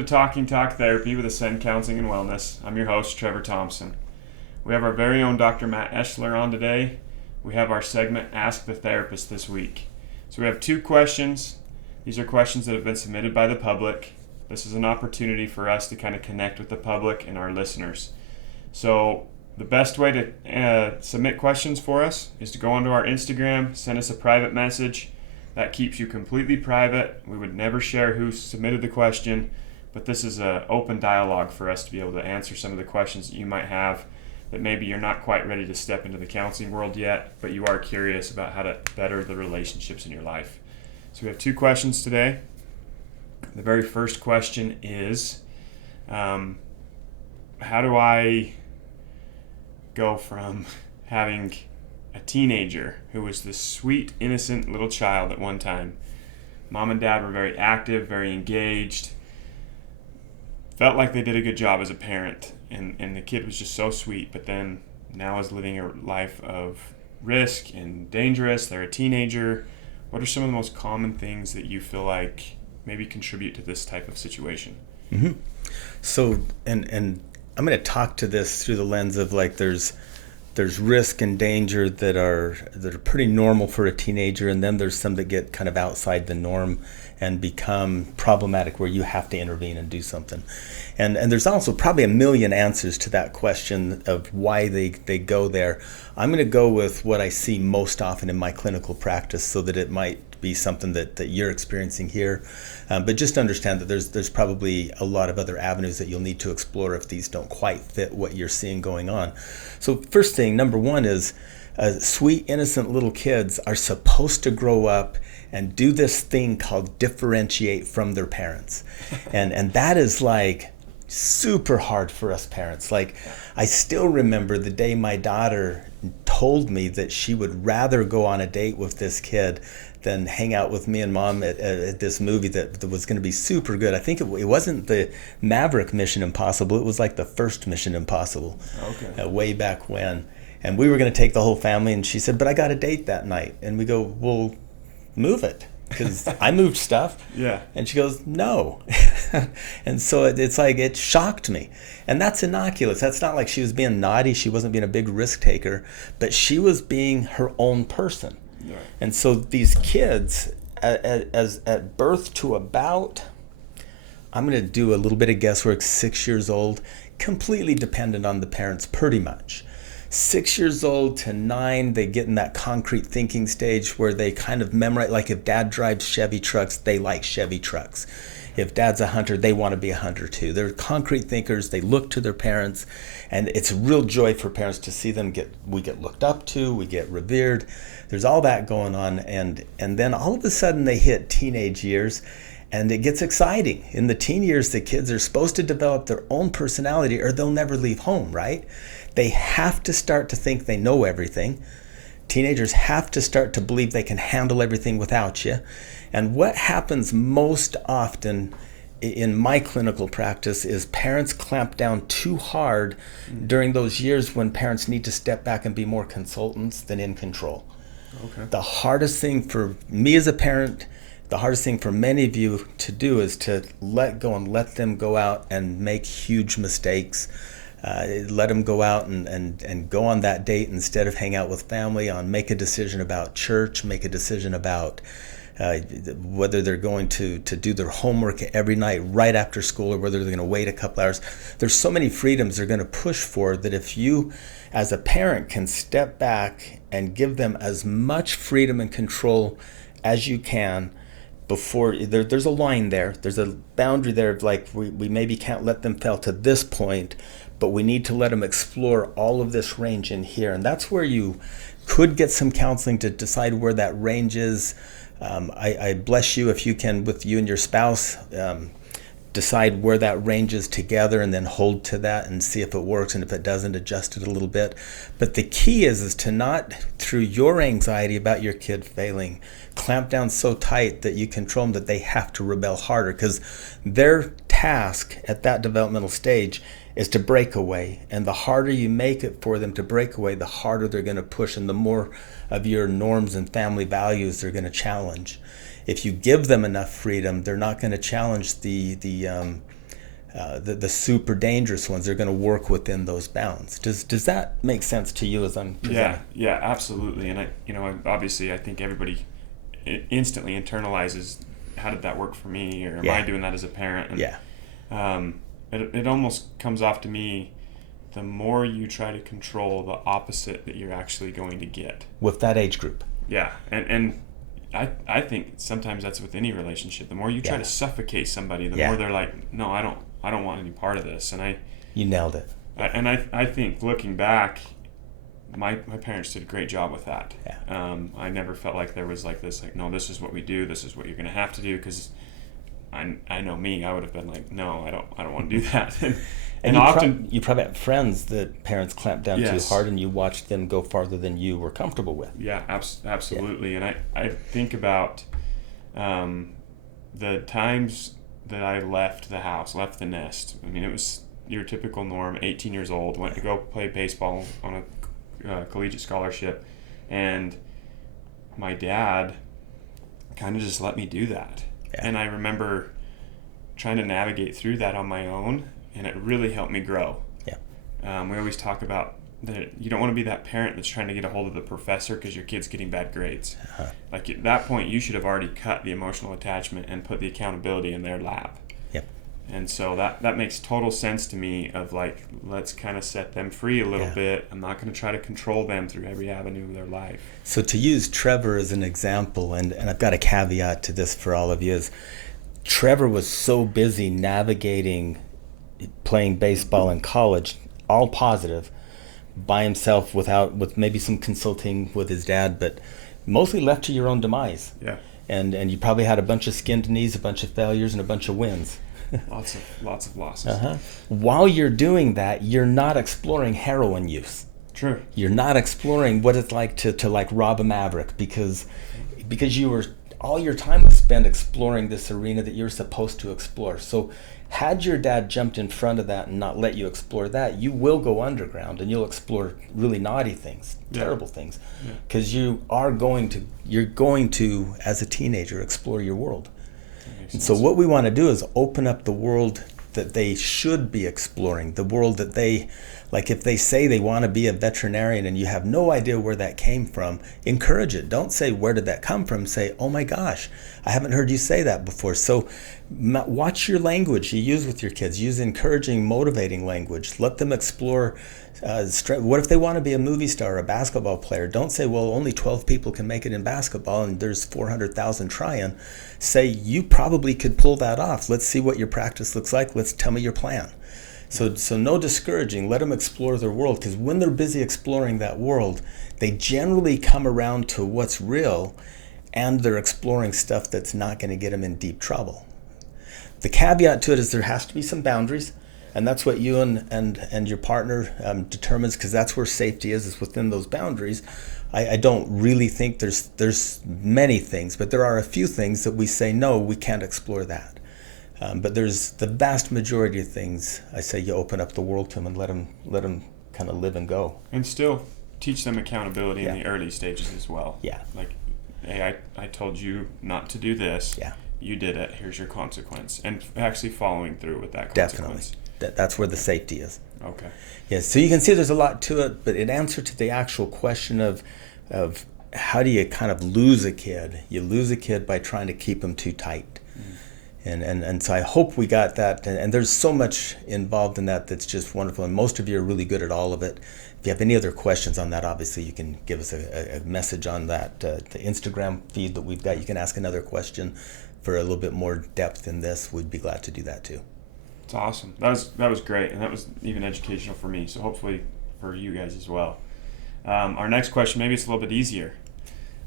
to Talking Talk Therapy with Ascend Counseling and Wellness. I'm your host, Trevor Thompson. We have our very own Dr. Matt Eschler on today. We have our segment, Ask the Therapist, this week. So we have 2 questions. These are questions that have been submitted by the public. This is an opportunity for us to kind of connect with the public and our listeners. So the best way to submit questions for us is to go onto our Instagram, send us a private message. That keeps you completely private. We would never share who submitted the question, but this is an open dialogue for us to be able to answer some of the questions that you might have that maybe you're not quite ready to step into the counseling world yet, but you are curious about how to better the relationships in your life. So we have 2 questions today. The very first question is, how do I go from having a teenager who was this sweet, innocent little child at one time? Mom and dad were very active, very engaged, felt like they did a good job as a parent, and the kid was just so sweet, but then now is living a life of risk and dangerous. They're a teenager. What are some of the most common things that you feel like maybe contribute to this type of situation? Mm-hmm. So, and I'm going to talk to this through the lens of like there's risk and danger that are pretty normal for a teenager, and then there's some that get kind of outside the norm and become problematic where you have to intervene and do something. And there's also probably a million answers to that question of why they go there. I'm going to go with what I see most often in my clinical practice, so that it might be something that you're experiencing here. But just understand that there's probably a lot of other avenues that you'll need to explore if these don't quite fit what you're seeing going on. So first thing, number one, is sweet, innocent little kids are supposed to grow up and do this thing called differentiate from their parents. And that is like super hard for us parents. Like, I still remember the day my daughter told me that she would rather go on a date with this kid than hang out with me and mom at this movie that was going to be super good. I think it wasn't the Maverick Mission Impossible. It was like the first Mission Impossible. Okay. Way back when. And we were going to take the whole family, and she said, but I got a date that night. And we go, well, move it, because I moved stuff. Yeah. And she goes, no. And so it's like, it shocked me. And that's innocuous. That's not like she was being naughty. She wasn't being a big risk taker, but she was being her own person. Right. And so these kids, at birth to about, I'm going to do a little bit of guesswork, 6 years old, completely dependent on the parents pretty much. 6 years old to 9, they get in that concrete thinking stage where they kind of memorize, like if dad drives Chevy trucks, they like Chevy trucks. If dad's a hunter, they want to be a hunter too. They're concrete thinkers. They look to their parents, and it's a real joy for parents to see them we get looked up to, we get revered. There's all that going on, and then all of a sudden they hit teenage years, and it gets exciting. In the teen years, the kids are supposed to develop their own personality or they'll never leave home, right? They have to start to think they know everything. Teenagers have to start to believe they can handle everything without you. And what happens most often in my clinical practice is parents clamp down too hard during those years when parents need to step back and be more consultants than in control. Okay. The hardest thing for me as a parent, the hardest thing for many of you to do is to let go and let them go out and make huge mistakes. Let them go out and go on that date instead of hang out with family, make a decision about church, make a decision about whether they're going to do their homework every night right after school or whether they're going to wait a couple hours. There's so many freedoms they're going to push for that if you as a parent can step back and give them as much freedom and control as you can before there's a line there. There's a boundary there of like we maybe can't let them fail to this point, but we need to let them explore all of this range in here. And that's where you could get some counseling to decide where that range is. I bless you if you can, with you and your spouse, decide where that range is together and then hold to that and see if it works, and if it doesn't, adjust it a little bit. But the key is to not, through your anxiety about your kid failing, clamp down so tight that you control them that they have to rebel harder, because their task at that developmental stage is to break away. And the harder you make it for them to break away, the harder they're going to push, and the more of your norms and family values they're going to challenge. If you give them enough freedom, they're not going to challenge the the super dangerous ones are going to work within those bounds. Does that make sense to you as I'm presenting? Yeah, absolutely. And obviously I think everybody instantly internalizes, how did that work for me, or am I doing that as a parent? And, it almost comes off to me, the more you try to control, the opposite that you're actually going to get With that age group. Yeah, and I think sometimes that's with any relationship. The more you try to suffocate somebody, the more they're like, no, I don't want any part of this. And you nailed it. I think looking back, my parents did a great job with that. I never felt like there was like this, like, no, this is what we do, this is what you're going to have to do, because I know me, I would have been like, no, I don't want to do that. And often you probably have friends that parents clamped down too hard, and you watched them go farther than you were comfortable with. Yeah, absolutely. And I think about the times that I left the house, left the nest. I mean, it was your typical norm. 18 years old, went to go play baseball on a collegiate scholarship, and my dad kind of just let me do that. And I remember trying to navigate through that on my own, and it really helped me grow. We always talk about that you don't want to be that parent that's trying to get a hold of the professor because your kid's getting bad grades. Like, at that point, you should have already cut the emotional attachment and put the accountability in their lap. And so that makes total sense to me, of like, let's kind of set them free a little bit. I'm not going to try to control them through every avenue of their life. So to use Trevor as an example, and I've got a caveat to this for all of you, is Trevor was so busy navigating playing baseball in college, all positive, by himself, with maybe some consulting with his dad, but mostly left to your own demise. And you probably had a bunch of skinned knees, a bunch of failures, and a bunch of wins. Lots of losses. While you're doing that, you're not exploring heroin use. True. You're not exploring what it's like to like rob a maverick, because you were, all your time was spent exploring this arena that you're supposed to explore. So had your dad jumped in front of that and not let you explore that, you will go underground and you'll explore really naughty things, terrible things, because you're going to, as a teenager, explore your world. And so what we want to do is open up the world that they should be exploring, the world that they, like, if they say they want to be a veterinarian and you have no idea where that came from, encourage it. Don't say, where did that come from? Say, oh my gosh, I haven't heard you say that before. So watch your language you use with your kids. Use encouraging, motivating language. Let them explore. What if they want to be a movie star or a basketball player? Don't say, well, only 12 people can make it in basketball and there's 400,000 trying. Say, you probably could pull that off. Let's see what your practice looks like. Let's tell me your plan. So no discouraging. Let them explore their world, because when they're busy exploring that world, they generally come around to what's real, and they're exploring stuff that's not going to get them in deep trouble. The caveat to it is there has to be some boundaries, and that's what you and your partner determines, because that's where safety is within those boundaries. I don't really think there's many things, but there are a few things that we say, no, we can't explore that. But there's the vast majority of things, I say you open up the world to them and let them kind of live and go. And still teach them accountability in the early stages as well. Like, hey, I told you not to do this. You did it. Here's your consequence. And actually following through with that consequence. Definitely. That's where the safety is. Okay. Yes. So you can see there's a lot to it, but in answer to the actual question of how do you kind of lose a kid? You lose a kid by trying to keep them too tight. And so I hope we got that. And there's so much involved in that that's just wonderful. And most of you are really good at all of it. If you have any other questions on that, obviously you can give us a message on that. The Instagram feed that we've got, you can ask another question for a little bit more depth in this. We'd be glad to do that too. It's awesome. That was great. And that was even educational for me. So hopefully for you guys as well. Our next question, maybe it's a little bit easier.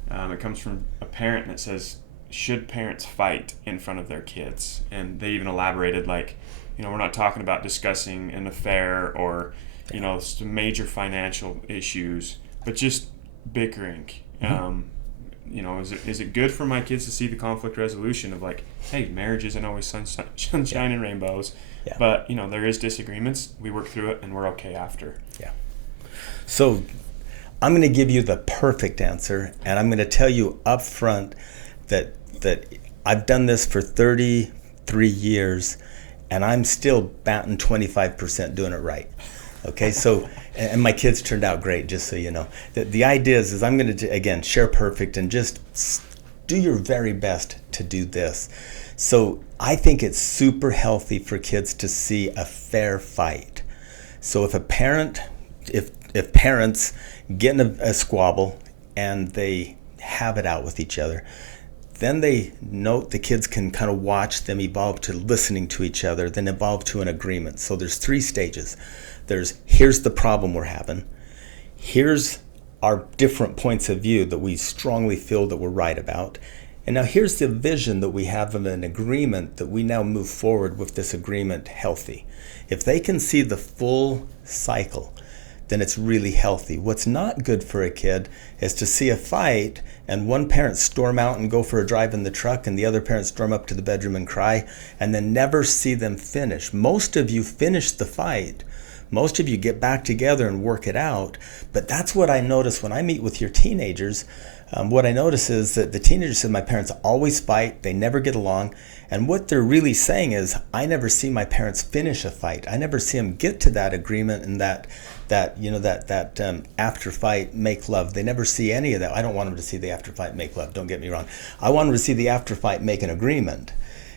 It comes from a parent that says, should parents fight in front of their kids? And they even elaborated, like, we're not talking about discussing an affair or, some major financial issues, but just bickering. Is it good for my kids to see the conflict resolution of, like, hey, marriage isn't always sunshine and rainbows, but, there is disagreements. We work through it and we're okay after. So I'm going to give you the perfect answer, and I'm going to tell you up front that I've done this for 33 years, and I'm still batting 25% doing it right. Okay, so, and my kids turned out great, just so you know. The idea is I'm going to, again, share perfect and just do your very best to do this. So I think it's super healthy for kids to see a fair fight. So if parents get in a squabble and they have it out with each other, then the kids can kind of watch them evolve to listening to each other, then evolve to an agreement. So there's 3 stages. Here's the problem we're having. Here's our different points of view that we strongly feel that we're right about. And now here's the vision that we have of an agreement that we now move forward with this agreement healthy. If they can see the full cycle, then it's really healthy. What's not good for a kid is to see a fight and one parent storm out and go for a drive in the truck and the other parent storm up to the bedroom and cry and then never see them finish. Most of you finish the fight. Most of you get back together and work it out. But that's what I notice when I meet with your teenagers. What I notice is that the teenagers said my parents always fight, they never get along, and what they're really saying is I never see my parents finish a fight. I never see them get to that agreement and that after fight make love. They never see any of that. I don't want them to see the after fight make love. Don't get me wrong. I want them to see the after fight make an agreement.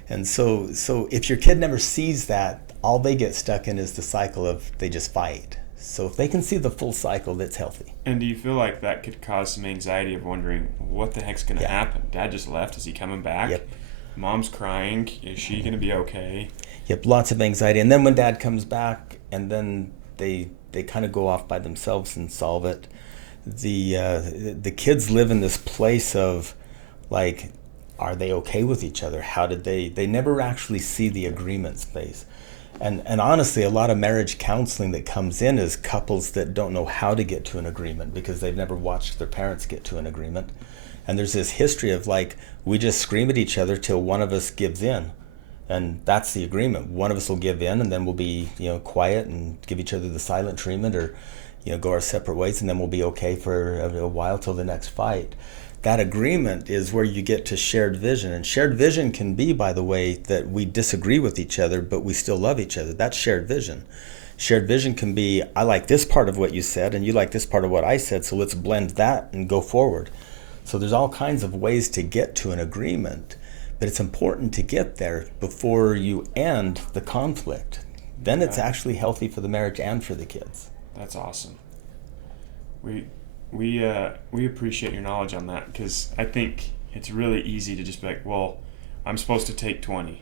And so if your kid never sees that, all they get stuck in is the cycle of they just fight. So if they can see the full cycle, that's healthy. And do you feel like that could cause some anxiety of wondering what the heck's going to happen? Dad just left. Is he coming back? Yep. Mom's crying. Is she going to be okay? Yep, lots of anxiety. And then when Dad comes back and then they kind of go off by themselves and solve it, the kids live in this place of like, are they okay with each other? How did they never actually see the agreement space. And honestly, a lot of marriage counseling that comes in is couples that don't know how to get to an agreement because they've never watched their parents get to an agreement. And there's this history of like, we just scream at each other till one of us gives in. And that's the agreement. One of us will give in and then we'll be, quiet and give each other the silent treatment or, go our separate ways and then we'll be okay for a while till the next fight. That agreement is where you get to shared vision. And shared vision can be, by the way, that we disagree with each other, but we still love each other. That's shared vision. Shared vision can be, I like this part of what you said, and you like this part of what I said, so let's blend that and go forward. So there's all kinds of ways to get to an agreement, but it's important to get there before you end the conflict. Then it's actually healthy for the marriage and for the kids. That's awesome. We appreciate your knowledge on that because I think it's really easy to just be like, well, I'm supposed to take 20,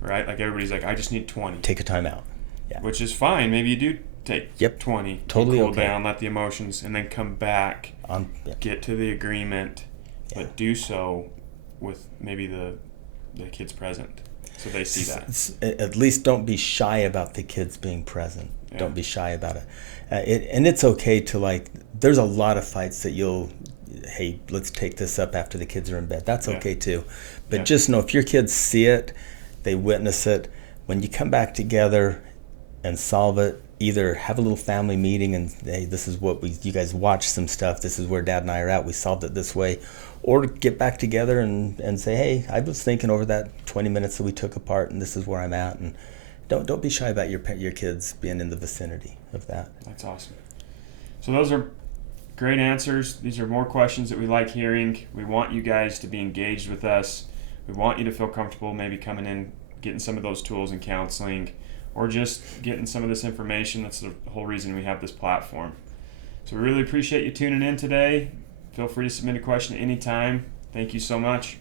right? Like everybody's like, I just need 20. Take a time out. Yeah. Which is fine. Maybe you do take 20. Totally cool okay. down, let the emotions, and then come back, get to the agreement, but do so with maybe the kids present so they see that. At least don't be shy about the kids being present. Yeah. Don't be shy about it. And it's okay to there's a lot of fights that hey, let's take this up after the kids are in bed. That's okay too. But just know if your kids see it, they witness it, when you come back together and solve it, either have a little family meeting and, hey, this is what you guys watch some stuff, this is where Dad and I are at, we solved it this way, or get back together and say, hey, I was thinking over that 20 minutes that we took apart and this is where I'm at. And don't be shy about your kids being in the vicinity of that. That's awesome. So those are great answers. These are more questions that we like hearing. We want you guys to be engaged with us. We want you to feel comfortable maybe coming in, getting some of those tools in counseling, or just getting some of this information. That's the whole reason we have this platform. So we really appreciate you tuning in today. Feel free to submit a question at any time. Thank you so much.